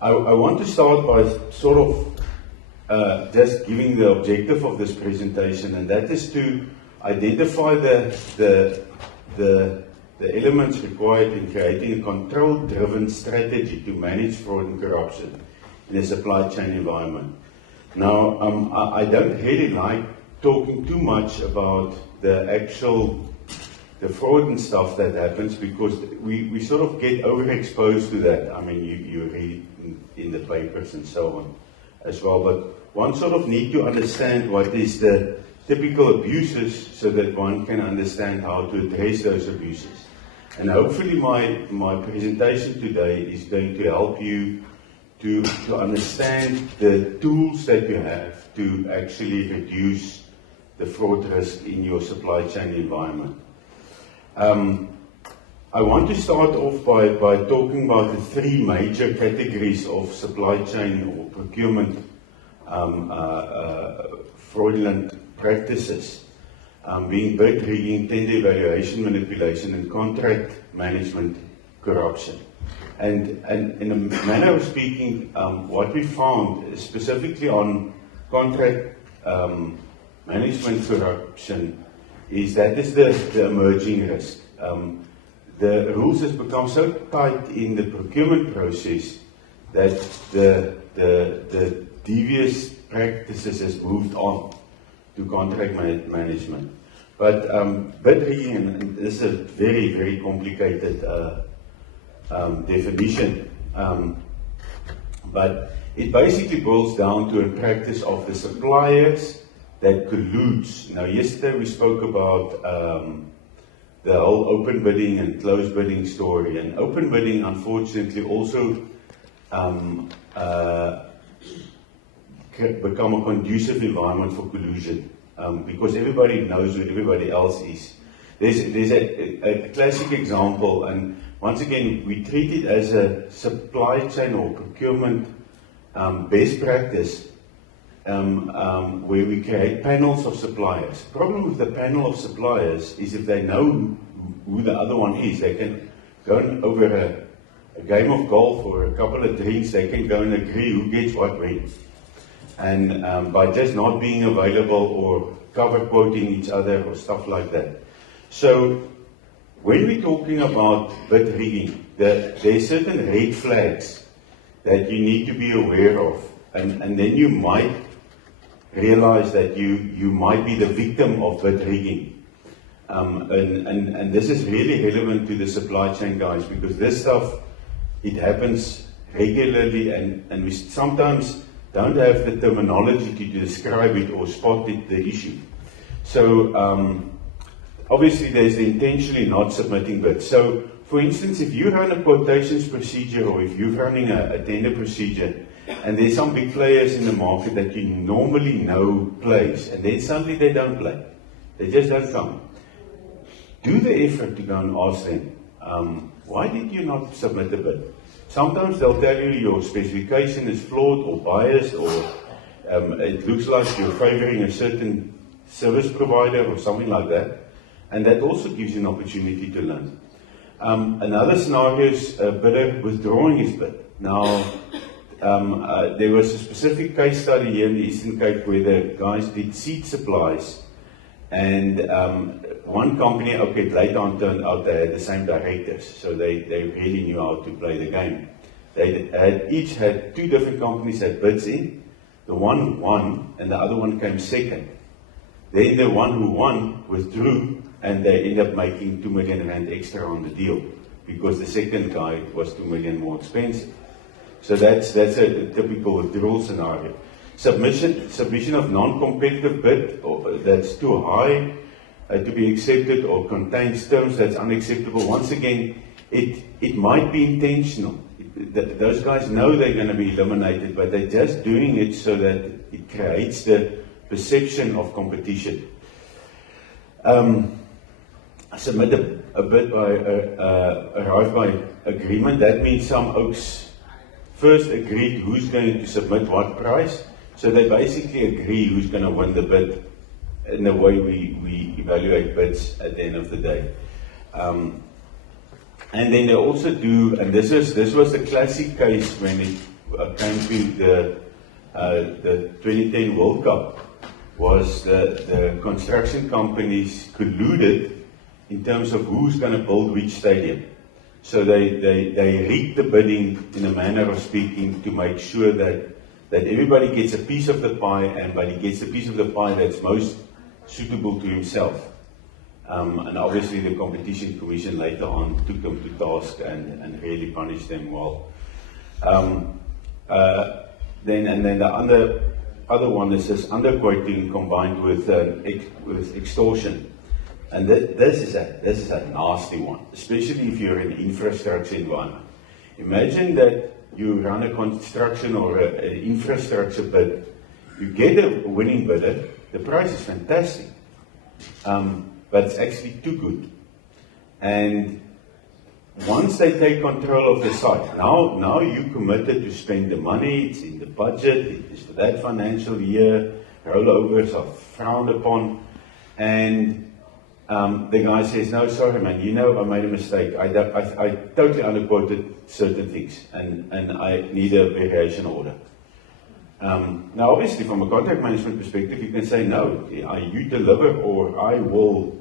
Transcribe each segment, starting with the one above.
I want to start by sort of just giving the objective of this presentation, and that is to identify the elements required in creating a control-driven strategy to manage fraud and corruption in a supply chain environment. Now, I don't really like talking too much about the fraud and stuff that happens, because we sort of get overexposed to that. I mean, you read in the papers and so on as well, but one sort of need to understand what is the typical abuses so that one can understand how to address those abuses. And hopefully my presentation today is going to help you to understand the tools that you have to actually reduce the fraud risk in your supply chain environment. I want to start off by talking about the three major categories of supply chain or procurement fraudulent practices, being bid rigging, tender evaluation manipulation, and contract management corruption. And in a manner of speaking, what we found is specifically on contract management corruption is that is the emerging risk. The rules has become so tight in the procurement process that the devious practices has moved on to contract management. But bid rigging, and this is a very, very complicated definition, but it basically boils down to a practice of the suppliers that colludes. Now, yesterday we spoke about the whole open bidding and closed bidding story, and open bidding unfortunately also become a conducive environment for collusion, because everybody knows who everybody else is. There's a classic example, and once again we treat it as a supply chain or procurement best practice, where we create panels of suppliers. The problem with the panel of suppliers is if they know who the other one is, they can go over a game of golf or a couple of drinks, they can go and agree who gets what when. And by just not being available or cover quoting each other or stuff like that. So when we're talking about bid rigging, there are certain red flags that you need to be aware of, and then you might realize that you might be the victim of bid rigging. And this is really relevant to the supply chain guys, because this stuff, it happens regularly, and we sometimes don't have the terminology to describe it or spot the issue. So obviously there's the intentionally not submitting bids. So for instance, if you run a quotations procedure, or if you're running a tender procedure, and there's some big players in the market that you normally know plays, and then suddenly they don't play. They just don't come. Do the effort to go and ask them, why did you not submit a bid? Sometimes they'll tell you your specification is flawed or biased, or it looks like you're favoring a certain service provider or something like that. And that also gives you an opportunity to learn. Another scenario is a bidder withdrawing his bid. Now, there was a specific case study here in the Eastern Cape where the guys did seed supplies, and one company, okay, later on turned out they had the same directors, so they really knew how to play the game. They each had two different companies had bids in. The one won, and the other one came second. Then the one who won withdrew, and they ended up making 2 million rand extra on the deal, because the second guy was 2 million more expensive. So that's a typical withdrawal scenario. Submission of non-competitive bid that's too high to be accepted, or contains terms that's unacceptable. Once again, it might be intentional. Those guys know they're going to be eliminated, but they're just doing it so that it creates the perception of competition. Submit a bid by arrive by agreement. That means some oaks first agreed who's going to submit what price, so they basically agree who's going to win the bid in the way we evaluate bids at the end of the day. And then they also do, and this was the classic case when came to the 2010 World Cup was the construction companies colluded in terms of who's going to build which stadium. So they rigged the bidding in a manner of speaking to make sure that everybody gets a piece of the pie, and but he gets a piece of the pie that's most suitable to himself. And obviously the Competition Commission later on took them to task and really punished them well. Then the other one is this underquoting combined with extortion. And this is a nasty one, especially if you're in an infrastructure environment. Imagine that you run a construction or an infrastructure bid, you get a winning bidder, the price is fantastic, but it's actually too good. And once they take control of the site, now you committed to spend the money, it's in the budget, it is for that financial year, rollovers are frowned upon, and the guy says, no, sorry man, you know I made a mistake. I totally underquoted certain things and I need a variation order. Now obviously from a contract management perspective you can say, no, you deliver or I will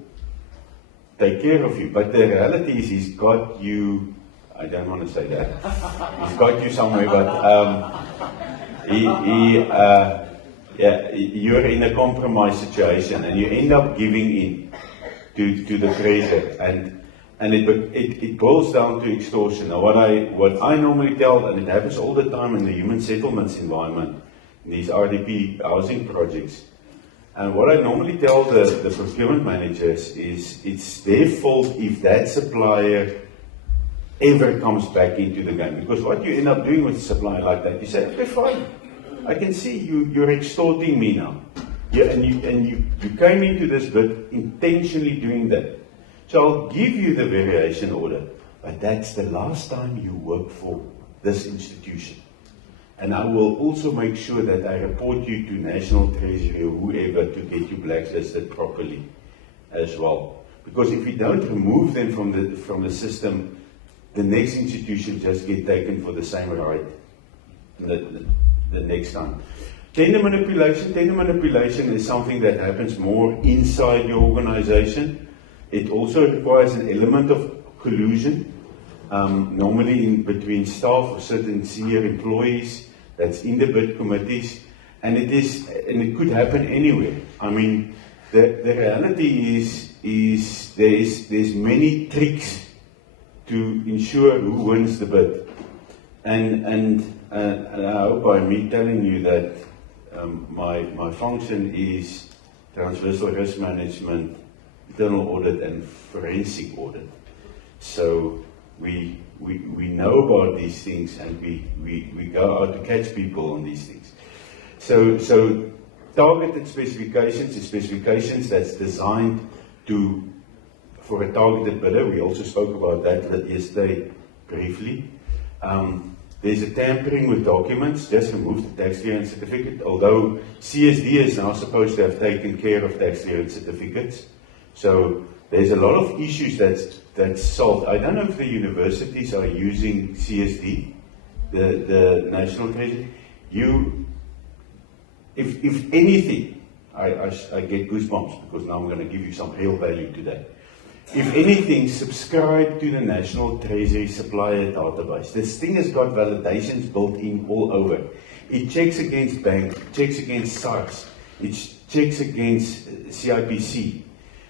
take care of you. But the reality is he's got you, I don't want to say that, he's got you somewhere, but you're in a compromised situation and you end up giving in to the pressure, and it boils down to extortion. Now, what I normally tell, and it happens all the time in the human settlements environment, in these RDP housing projects, and what I normally tell the procurement managers is it's their fault if that supplier ever comes back into the game. Because what you end up doing with a supplier like that, you say, okay, fine, I can see you're extorting me now. Yeah, and you came into this bid intentionally doing that. So I'll give you the variation order, but that's the last time you work for this institution. And I will also make sure that I report you to National Treasury or whoever to get you blacklisted properly as well. Because if we don't remove them from the system, the next institution just get taken for the same right the next time. Tender manipulation is something that happens more inside your organization. It also requires an element of collusion, normally in between staff or certain senior employees that's in the bid committees, and it could happen anywhere. I mean, the reality is there's many tricks to ensure who wins the bid, and I hope by me telling you that my function is transversal risk management, internal audit, and forensic audit. So we know about these things, and we go out to catch people on these things. So targeted specifications is specifications that's designed for a targeted bidder. We also spoke about that yesterday briefly. There's a tampering with documents, just remove the tax clearance certificate, although CSD is now supposed to have taken care of tax clearance certificates. So there's a lot of issues that's solved. I don't know if the universities are using CSD, the National Treasury. If anything, I get goosebumps because now I'm going to give you some real value today. If anything, subscribe to the National Treasury Supplier Database. This thing has got validations built in all over. It checks against bank, it checks against SARS, it checks against CIPC.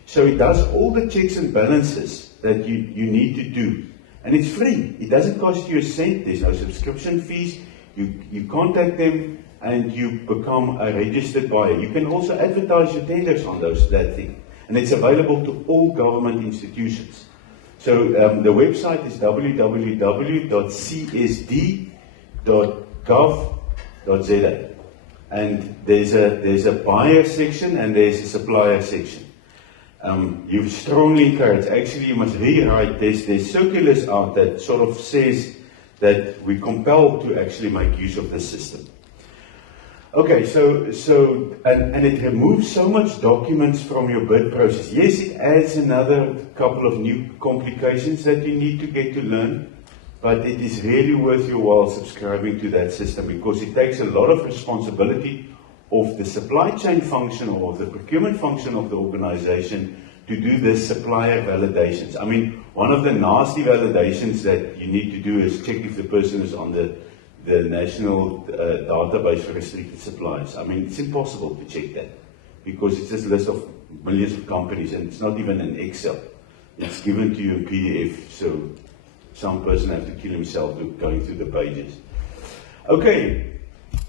So it does all the checks and balances that you need to do. And it's free. It doesn't cost you a cent. There's no subscription fees. You contact them and you become a registered buyer. You can also advertise your tenders on that thing. And it's available to all government institutions. So the website is www.csd.gov.za. And there's a buyer section and there's a supplier section. You strongly encourage, actually you must rewrite this. There's circulars out that sort of says that we're compelled to actually make use of this system. Okay, so it removes so much documents from your bid process. Yes, it adds another couple of new complications that you need to get to learn, but it is really worth your while subscribing to that system, because it takes a lot of responsibility of the supply chain function or of the procurement function of the organization to do the supplier validations. I mean, one of the nasty validations that you need to do is check if the person is on the national database for restricted suppliers. I mean, it's impossible to check that, because it's just a list of millions of companies, and it's not even an Excel. It's given to you in PDF, so some person has to kill himself going through the pages. Okay,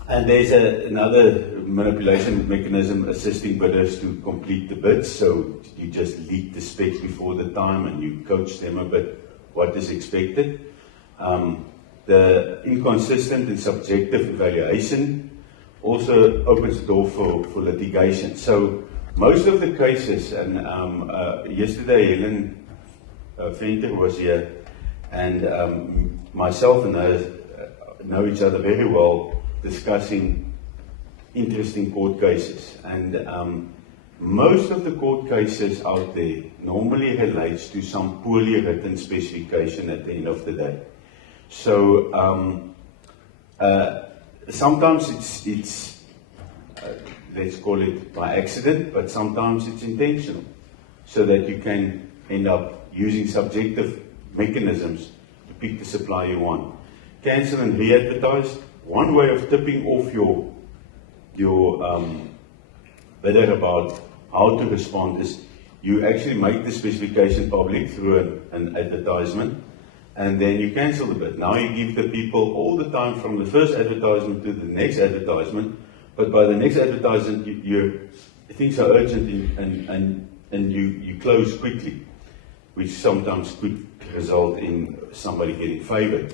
and there's another manipulation mechanism assisting bidders to complete the bids. So you just leak the specs before the time and you coach them a bit what is expected. The inconsistent and subjective evaluation also opens the door for litigation. So most of the cases, and yesterday Helen Venter was here, and myself and her know each other very well, discussing interesting court cases. And most of the court cases out there normally relates to some poorly written specification at the end of the day. So sometimes it's let's call it by accident, but sometimes it's intentional, so that you can end up using subjective mechanisms to pick the supplier you want. Cancel and re-advertise. One way of tipping off your bidder about how to respond is you actually make the specification public through an advertisement, and then you cancel the bid. Now you give the people all the time from the first advertisement to the next advertisement, but by the next advertisement things are urgent and you close quickly, which sometimes could result in somebody getting favored.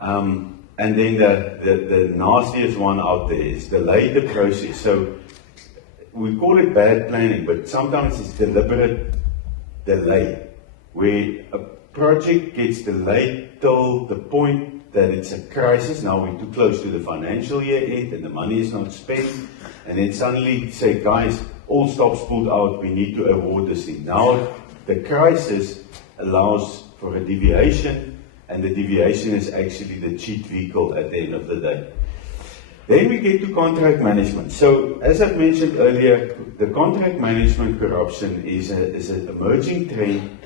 And then the nastiest one out there is delay the process. So we call it bad planning, but sometimes it's deliberate delay, where a project gets delayed till the point that it's a crisis. Now we're too close to the financial year end and the money is not spent, and then suddenly say, guys, all stops pulled out, we need to award this thing. Now the crisis allows for a deviation, and the deviation is actually the cheat vehicle at the end of the day. Then we get to contract management. So, as I've mentioned earlier, the contract management corruption is an emerging trend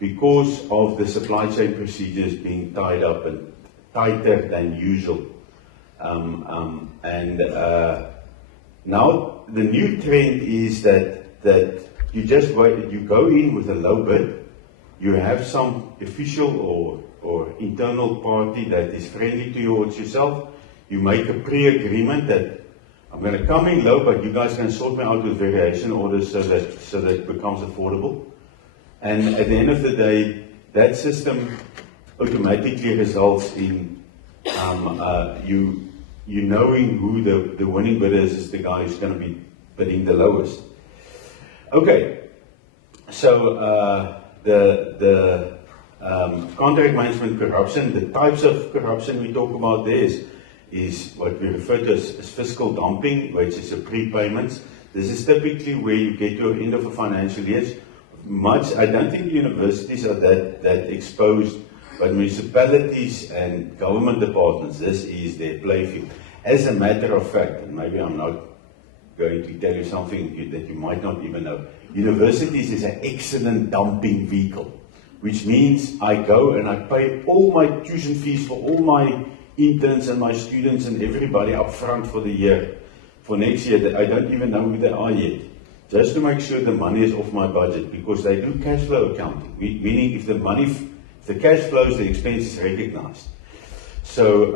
because of the supply chain procedures being tied up and tighter than usual. Now the new trend is that you just wait, you go in with a low bid, you have some official or internal party that is friendly towards yourself, you make a pre-agreement that I'm going to come in low, but you guys can sort me out with variation orders so that it becomes affordable. And at the end of the day, that system automatically results in you knowing who the winning bidder is the guy who's going to be bidding the lowest. Okay, so the contract management corruption, the types of corruption we talk about there is what we refer to as fiscal dumping, which is a prepayments. This is typically where you get to the end of a financial year. I don't think universities are that exposed, but municipalities and government departments, this is their playfield. As a matter of fact, and maybe I'm not going to tell you something that you might not even know, universities is an excellent dumping vehicle, which means I go and I pay all my tuition fees for all my interns and my students and everybody up front for the year, for next year, that I don't even know who they are yet, just to make sure the money is off my budget, because they do cash flow accounting, meaning if the cash flows, the expense is recognized. So,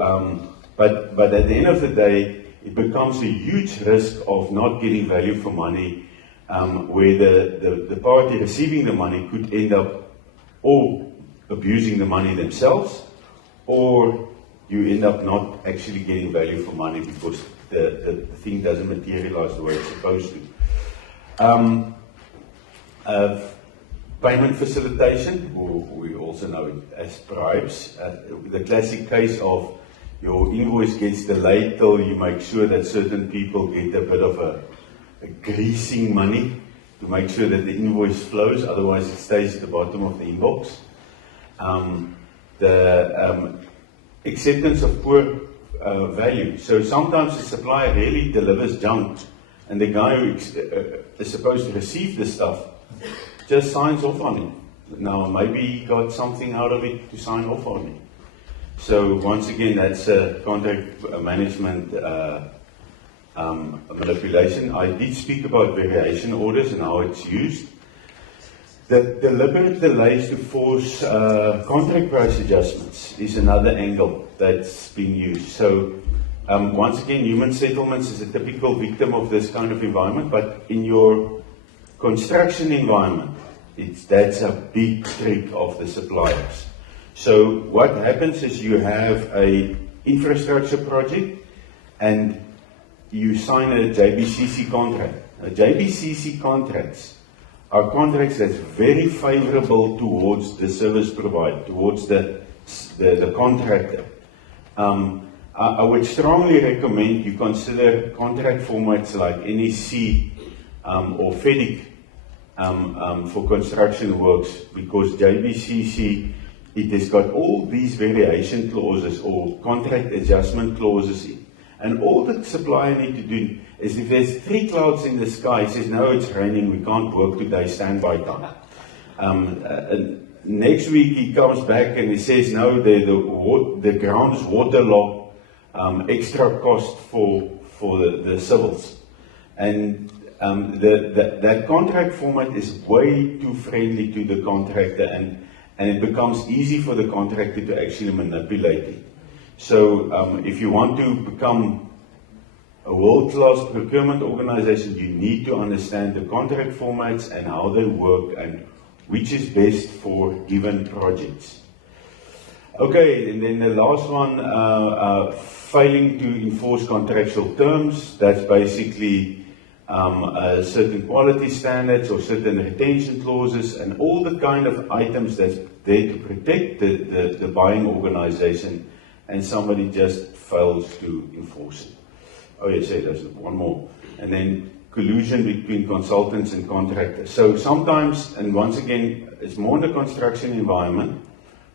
but at the end of the day, it becomes a huge risk of not getting value for money, where the party receiving the money could end up or abusing the money themselves, or you end up not actually getting value for money because the thing doesn't materialize the way it's supposed to. Payment facilitation, or we also know it as bribes. The classic case of your invoice gets delayed till you make sure that certain people get a bit of a greasing money to make sure that the invoice flows, otherwise it stays at the bottom of the inbox. the acceptance of poor value. So sometimes the supplier really delivers junk, and the guy who is supposed to receive the stuff just signs off on it. Now maybe he got something out of it to sign off on it. So once again, that's a contract management manipulation. I did speak about variation orders and how it's used. The deliberate delays to force contract price adjustments is another angle that's being used. So once again, human settlements is a typical victim of this kind of environment, but in your construction environment, that's a big trick of the suppliers. So what happens is you have a infrastructure project and you sign a JBCC contract. JBCC contracts are contracts that's very favorable towards the service provider, towards the contractor. I would strongly recommend you consider contract formats like NEC or FEDIC for construction works, because JBCC, it has got all these variation clauses or contract adjustment clauses in. And all the supplier need to do is, if there's 3 clouds in the sky, he says, no, it's raining, we can't work today, standby time. And next week he comes back and he says, no, the ground is waterlogged, extra cost for the civils. And that contract format is way too friendly to the contractor, and it becomes easy for the contractor to actually manipulate it. So if you want to become a world-class procurement organization, you need to understand the contract formats and how they work and which is best for given projects. Okay, and then the last one, failing to enforce contractual terms. That's basically certain quality standards or certain retention clauses and all the kind of items that's there to protect the buying organization, and somebody just fails to enforce it. Oh yes, there's one more. And then collusion between consultants and contractors. So sometimes, and once again, it's more in the construction environment,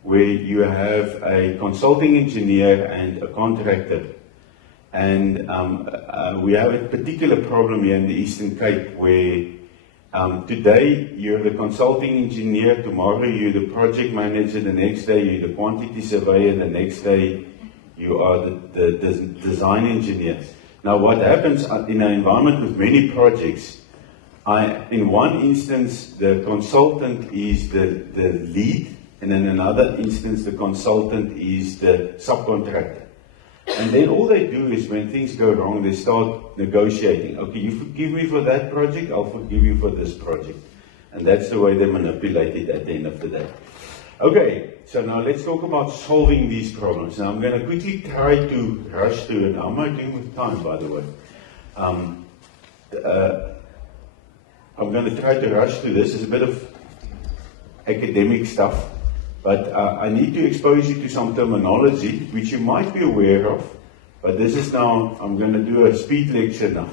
where you have a consulting engineer and a contractor. And we have a particular problem here in the Eastern Cape where today you're the consulting engineer, tomorrow you're the project manager, the next day you're the quantity surveyor, the next day you are the design engineer. Now what happens in an environment with many projects, in one instance the consultant is the lead, and in another instance the consultant is the subcontractor. And then all they do is, when things go wrong, they start negotiating. Okay, you forgive me for that project, I'll forgive you for this project. And that's the way they manipulate it at the end of the day. Okay, so now let's talk about solving these problems. Now I'm going to quickly try to rush through it. How am I doing with time, by the way? I'm going to try to rush through this. It's a bit of academic stuff. But I need to expose you to some terminology which you might be aware of, but this is now, I'm going to do a speed lecture now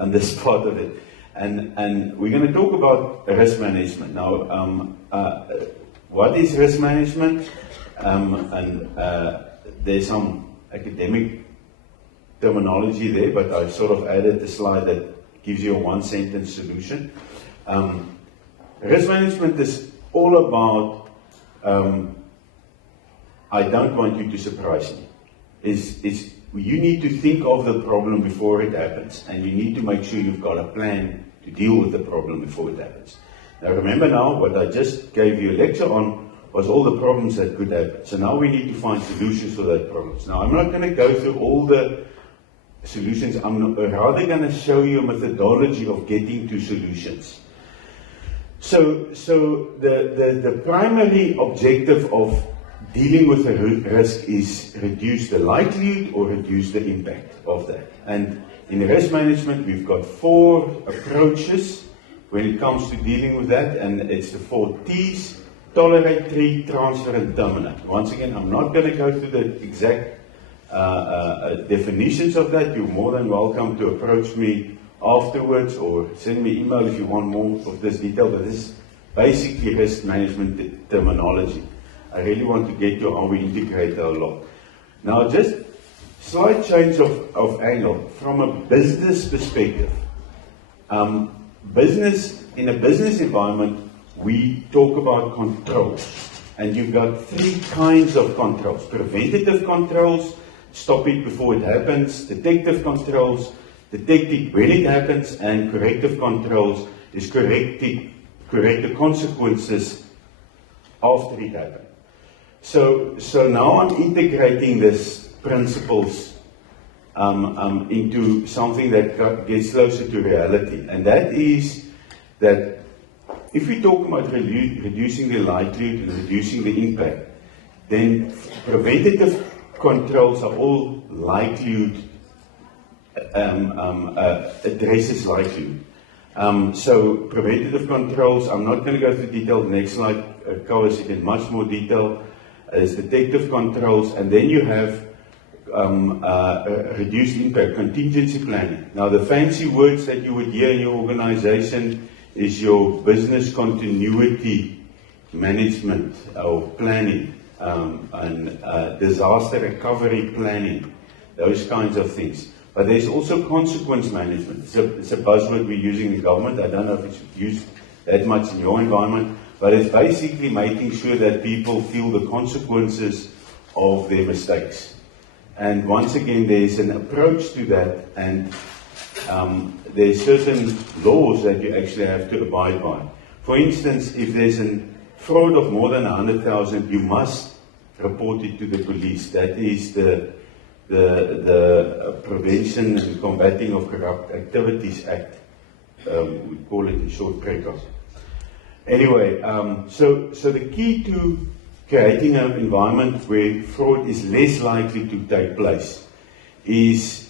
on this part of it. And we're going to talk about risk management. Now, what is risk management? There's some academic terminology there, but I sort of added the slide that gives you a one-sentence solution. Risk management is all about I don't want you to surprise me. You need to think of the problem before it happens, and you need to make sure you've got a plan to deal with the problem before it happens. Now remember now, what I just gave you a lecture on was all the problems that could happen. So now we need to find solutions for those problems. Now I'm not going to go through all the solutions. I'm rather going to show you a methodology of getting to solutions. So the primary objective of dealing with a risk is reduce the likelihood or reduce the impact of that. And in risk management, we've got 4 approaches when it comes to dealing with that, and it's the 4 T's: tolerate, treat, transfer, and terminate. Once again, I'm not going to go through the exact definitions of that. You're more than welcome to approach me afterwards or send me email if you want more of this detail, but this is basically risk management terminology. I really want to get to how we integrate our law. Now, just slight change of angle from a business perspective. In a business environment, we talk about controls, and you've got three kinds of controls: preventative controls, stop it before it happens; detective controls, detect it when it happens; and corrective controls is correct the consequences after it happens. So now I'm integrating these principles into something that gets closer to reality, and that is that if we talk about reducing the likelihood and reducing the impact, then preventative controls are all likelihood, addresses likelihood. So preventative controls, I'm not going to go through detail. The next slide covers it in much more detail. Is detective controls, and then you have reduced impact, contingency planning. Now, the fancy words that you would hear in your organization is your business continuity management or planning, and disaster recovery planning, those kinds of things. But there's also consequence management. It's a buzzword we're using in government. I don't know if it's used that much in your environment, but it's basically making sure that people feel the consequences of their mistakes. And once again, there's an approach to that, and there's certain laws that you actually have to abide by. For instance, if there's a fraud of more than 100,000, you must report it to the police. That is the Prevention and Combating of Corrupt Activities Act. We call it in short PRECA. Anyway, so the key to creating an environment where fraud is less likely to take place is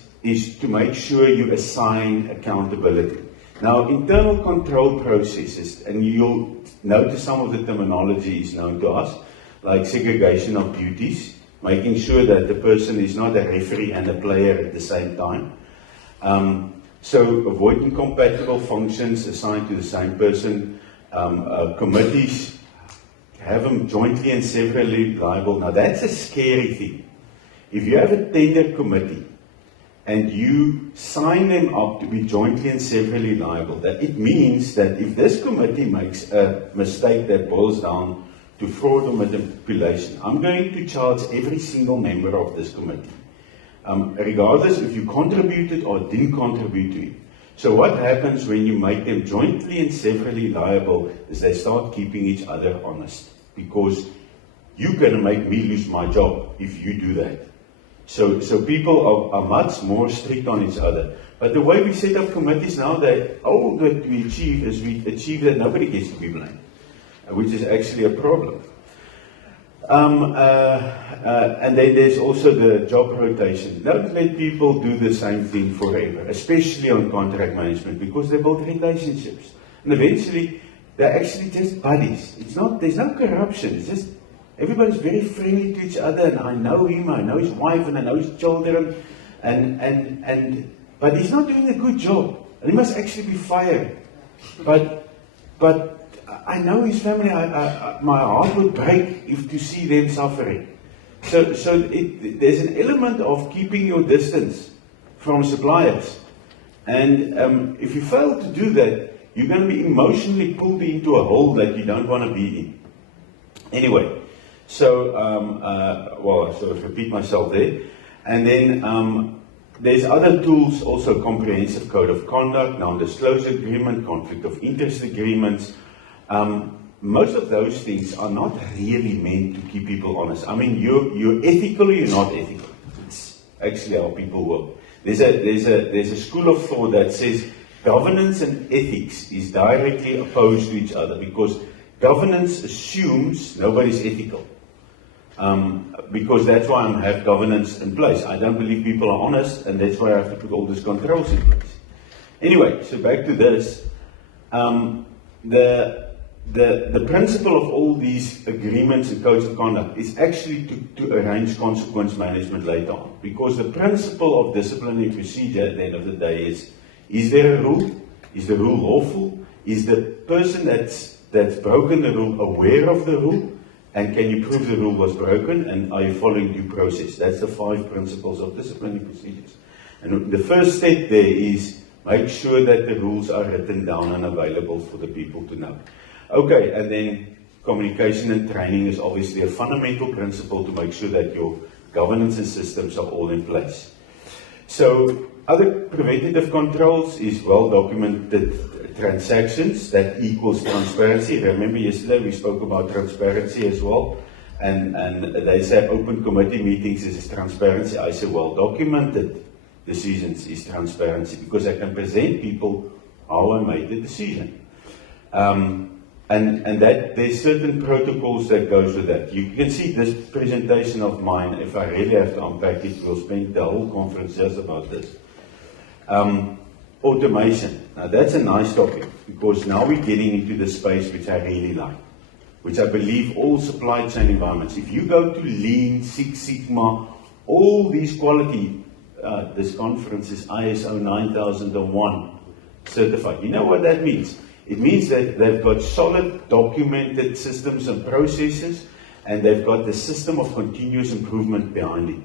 to make sure you assign accountability. Now, internal control processes, and you'll notice some of the terminology is known to us, like segregation of duties, making sure that the person is not a referee and a player at the same time. So avoid incompatible functions assigned to the same person. Committees, have them jointly and severally liable. Now, that's a scary thing. If you have a tender committee and you sign them up to be jointly and severally liable, that it means that if this committee makes a mistake that boils down to fraud or manipulation, I'm going to charge every single member of this committee, regardless if you contributed or didn't contribute to it. So what happens when you make them jointly and severally liable is they start keeping each other honest, because you're going to make me lose my job if you do that. So people are much more strict on each other. But the way we set up committees now, all that we achieve is we achieve that nobody gets to be blamed, which is actually a problem. And then there's also the job rotation. Don't let people do the same thing forever, especially on contract management, because they build relationships. And eventually, they're actually just buddies. There's no corruption. It's just everybody's very friendly to each other, and I know him, I know his wife, and I know his children, but he's not doing a good job, and he must actually be fired. But I know his family. My heart would break to see them suffering. So there's an element of keeping your distance from suppliers, and if you fail to do that, you're going to be emotionally pulled into a hole that you don't want to be in. Anyway, so I sort of repeat myself there, and then there's other tools also: comprehensive code of conduct, non-disclosure agreement, conflict of interest agreements. Most of those things are not really meant to keep people honest. I mean, you're ethical or you're not ethical. It's actually how people work. There's a school of thought that says governance and ethics is directly opposed to each other, because governance assumes nobody's ethical. Because that's why I have governance in place. I don't believe people are honest, and that's why I have to put all these controls in place. Anyway, so back to this. The principle of all these agreements and codes of conduct is actually to arrange consequence management later on. Because the principle of disciplinary procedure at the end of the day is there a rule? Is the rule lawful? Is the person that's broken the rule aware of the rule? And can you prove the rule was broken? And are you following due process? That's the 5 principles of disciplinary procedures. And the first step there is make sure that the rules are written down and available for the people to know. Okay, and then communication and training is obviously a fundamental principle to make sure that your governance and systems are all in place. So, other preventative controls is well-documented transactions that equals transparency. Remember yesterday we spoke about transparency as well. And they say open committee meetings is transparency. I say well-documented decisions is transparency because I can present people how I made the decision. And that there's certain protocols that goes with that. You can see this presentation of mine, if I really have to unpack it, we'll spend the whole conference just about this. Automation. Now that's a nice topic because now we're getting into the space which I really like, which I believe all supply chain environments, if you go to Lean, Six Sigma, all these quality, this conference is ISO 9001 certified. You know what that means? It means that they've got solid documented systems and processes, and they've got the system of continuous improvement behind it.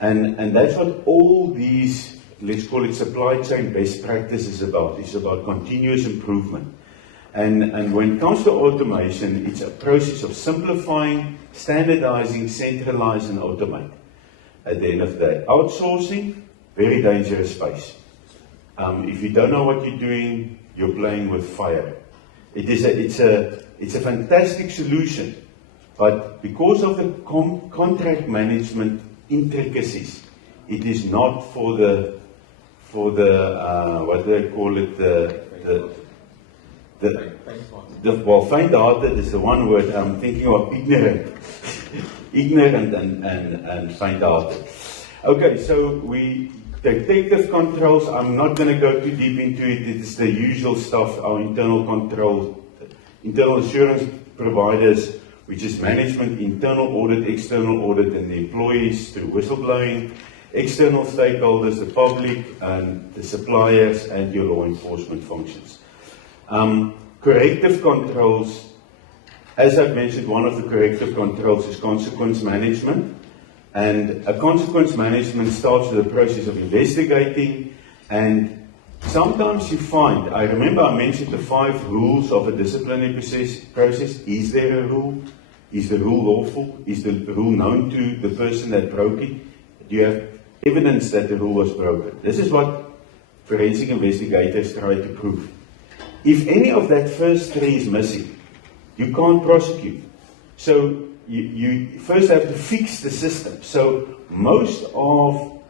And that's what all these, let's call it supply chain best practice is about. It's about continuous improvement. And when it comes to automation, it's a process of simplifying, standardizing, centralize, and automate. At the end of the day, outsourcing, very dangerous space. If you don't know what you're doing, you're playing with fire. It's a fantastic solution, but because of the contract management intricacies, it is not for the what do they call it, well, faint-hearted is the one word I'm thinking of, ignorant. Ignorant and faint-hearted. Okay, so detective controls, I'm not going to go too deep into it. It's the usual stuff, our internal control, internal assurance providers, which is management, internal audit, external audit, and the employees through whistleblowing, external stakeholders, the public, and the suppliers, and your law enforcement functions. Corrective controls, as I've mentioned, one of the corrective controls is consequence management. And a consequence management starts with the process of investigating, and sometimes you find, I remember I mentioned the 5 rules of a disciplinary process. Is there a rule? Is the rule lawful? Is the rule known to the person that broke it? Do you have evidence that the rule was broken? This is what forensic investigators try to prove. If any of that first 3 is missing, you can't prosecute. So you first have to fix the system. So most of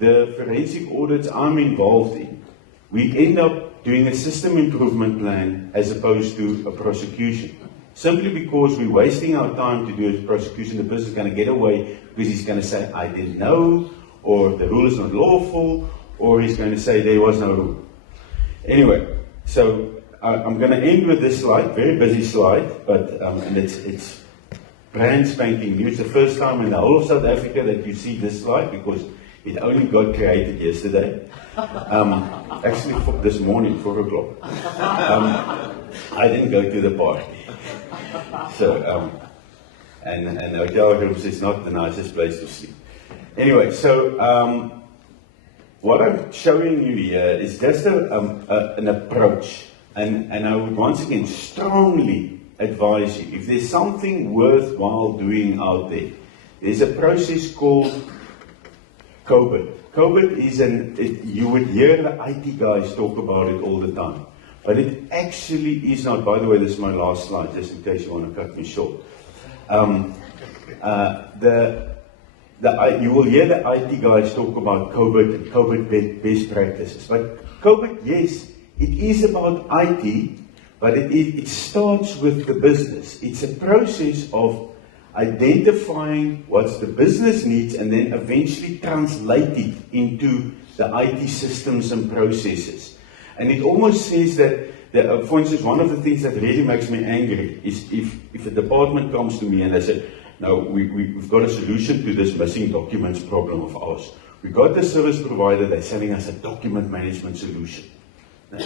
the forensic audits I'm involved in, we end up doing a system improvement plan as opposed to a prosecution. Simply because we're wasting our time to do a prosecution, the person is going to get away because he's going to say, I didn't know, or the rule is not lawful, or he's going to say there was no rule. Anyway, so I'm going to end with this slide, very busy slide, but and it's brand spanking new. It's the first time in the whole of South Africa that you see this slide because it only got created yesterday. Actually, this morning, 4 o'clock. I didn't go to the party. So, and hotel rooms is not the nicest place to sleep. Anyway, so what I'm showing you here is just an approach. And I would once again strongly advise you, if there's something worthwhile doing out there, there's a process called Coburn. Coburn is you would hear the IT guys talk about it all the time. But it actually is not. By the way, this is my last slide, just in case you want to cut me short. You will hear the IT guys talk about Coburn and Coburn best practices. But Coburn, yes, it is about IT, but it starts with the business. It's a process of identifying what the business needs and then eventually translate it into the IT systems and processes. And it almost says that, for instance, one of the things that really makes me angry is if a department comes to me and they say, no, we've got a solution to this missing documents problem of ours. We got the service provider, they're selling us a document management solution. And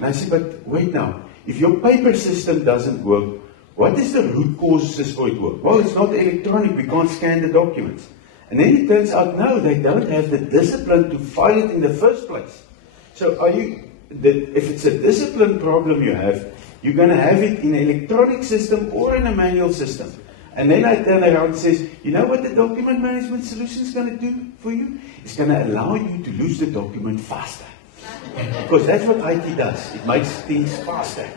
I say, but wait now, if your paper system doesn't work, What is the root causes for it work? Well, it's not electronic, we can't scan the documents. And then it turns out, no, they don't have the discipline to file it in the first place. So if it's a discipline problem you have, you're going to have it in an electronic system or in a manual system. And then I turn around and says, you know what the document management solution is going to do for you? It's going to allow you to lose the document faster. Because that's what IT does. It makes things faster.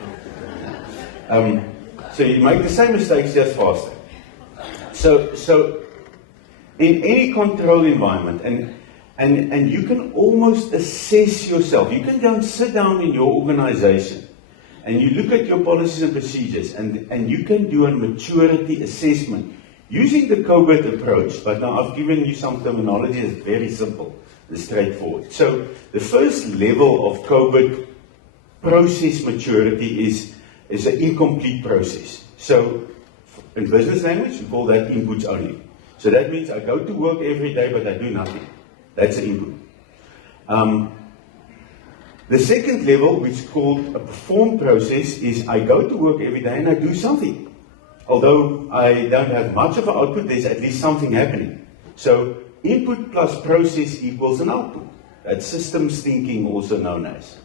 So you make the same mistakes just faster. So in any control environment, and you can almost assess yourself. You can go and sit down in your organization and you look at your policies and procedures, and you can do a maturity assessment using the Coburn approach. But now I've given you some terminology that's very simple and straightforward. So the first level of Coburn process maturity is an incomplete process. So in business language, we call that inputs only. So that means I go to work every day, but I do nothing. That's an input. The second level, which is called a perform process, is I go to work every day and I do something. Although I don't have much of an output, there's at least something happening. So input plus process equals an output. That's systems thinking, also known as.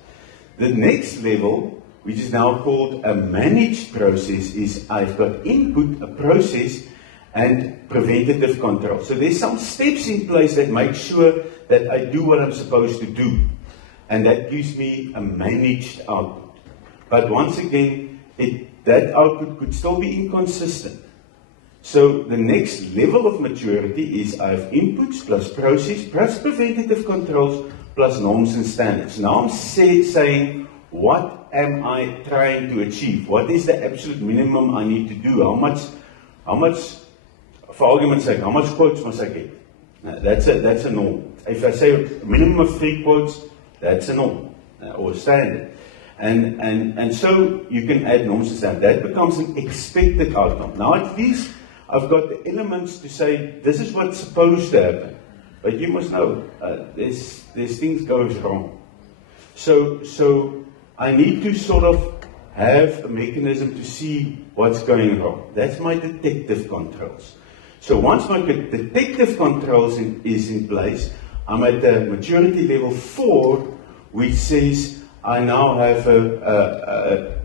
The next level, which is now called a managed process, is I've got input, a process, and preventative control. So there's some steps in place that make sure that I do what I'm supposed to do. And that gives me a managed output. But once again, that output could still be inconsistent. So the next level of maturity is I have inputs plus process plus preventative controls plus norms and standards. Now I'm saying, what am I trying to achieve? What is the absolute minimum I need to do? How much, for argument's sake, how much quotes must I get? Now, that's a norm. If I say a minimum of 3 quotes, that's a norm or standard. And so you can add norms and standards. That becomes an expected outcome. Now at least I've got the elements to say this is what's supposed to happen. But you must know, there's things goes wrong. So I need to sort of have a mechanism to see what's going wrong. That's my detective controls. So once my detective controls is in place, I'm at the maturity level 4, which says I now have a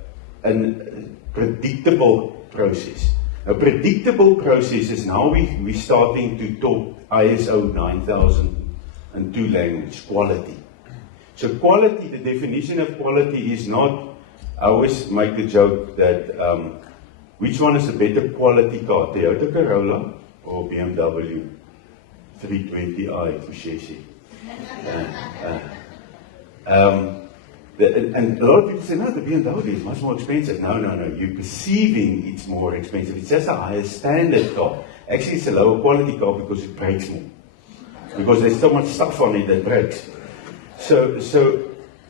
predictable process. A predictable process is now we're starting to talk ISO 9002 language, quality. So quality, the definition of quality is not, I always make the joke that which one is a better quality car, Toyota Corolla or BMW 320i for Sheshe? And a lot of people say, no, the BMW is much more expensive. No, you're perceiving it's more expensive. It's just a higher standard car. Actually, it's a lower quality car because it breaks more. Because there's so much stuff on it that breaks. So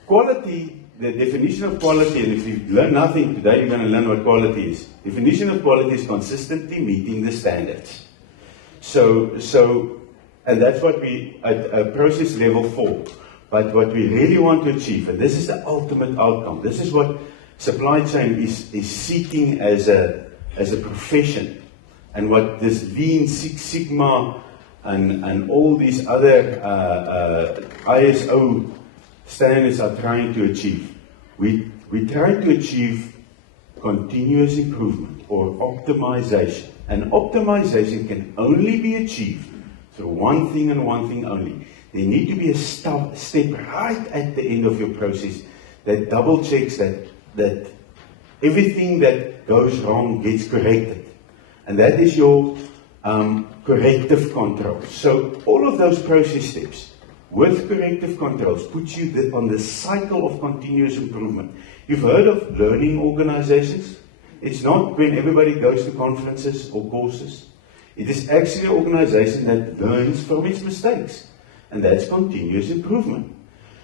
quality, the definition of quality, and if you learn nothing today, you're going to learn what quality is. Definition of quality is consistently meeting the standards. And that's what we, at process level 4. But what we really want to achieve, and this is the ultimate outcome, this is what supply chain is seeking as a profession, and what this Lean Six Sigma and all these other ISO standards are trying to achieve. We're trying to achieve continuous improvement or optimization. And optimization can only be achieved through one thing and one thing only. There need to be a step right at the end of your process that double checks that everything that goes wrong gets corrected. And that is your corrective controls. So all of those process steps with corrective controls puts you on the cycle of continuous improvement. You've heard of learning organizations. It's not when everybody goes to conferences or courses. It is actually an organization that learns from its mistakes. And that's continuous improvement.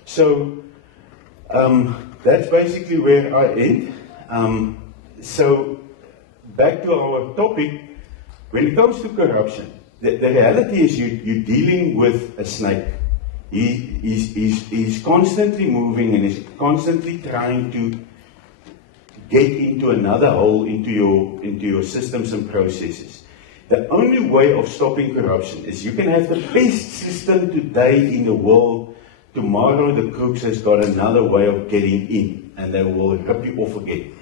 So that's basically where I end. So back to our topic. When it comes to corruption, the reality is you're dealing with a snake. He's constantly moving and he's constantly trying to get into another hole into your systems and processes. The only way of stopping corruption is you can have the best system today in the world. Tomorrow the crooks has got another way of getting in, and they will rip you off again.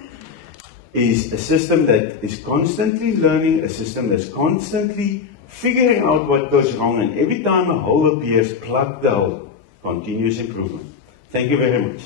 Is a system that is constantly learning, a system that's constantly figuring out what goes wrong, and every time a hole appears, plug the hole. Continuous improvement. Thank you very much.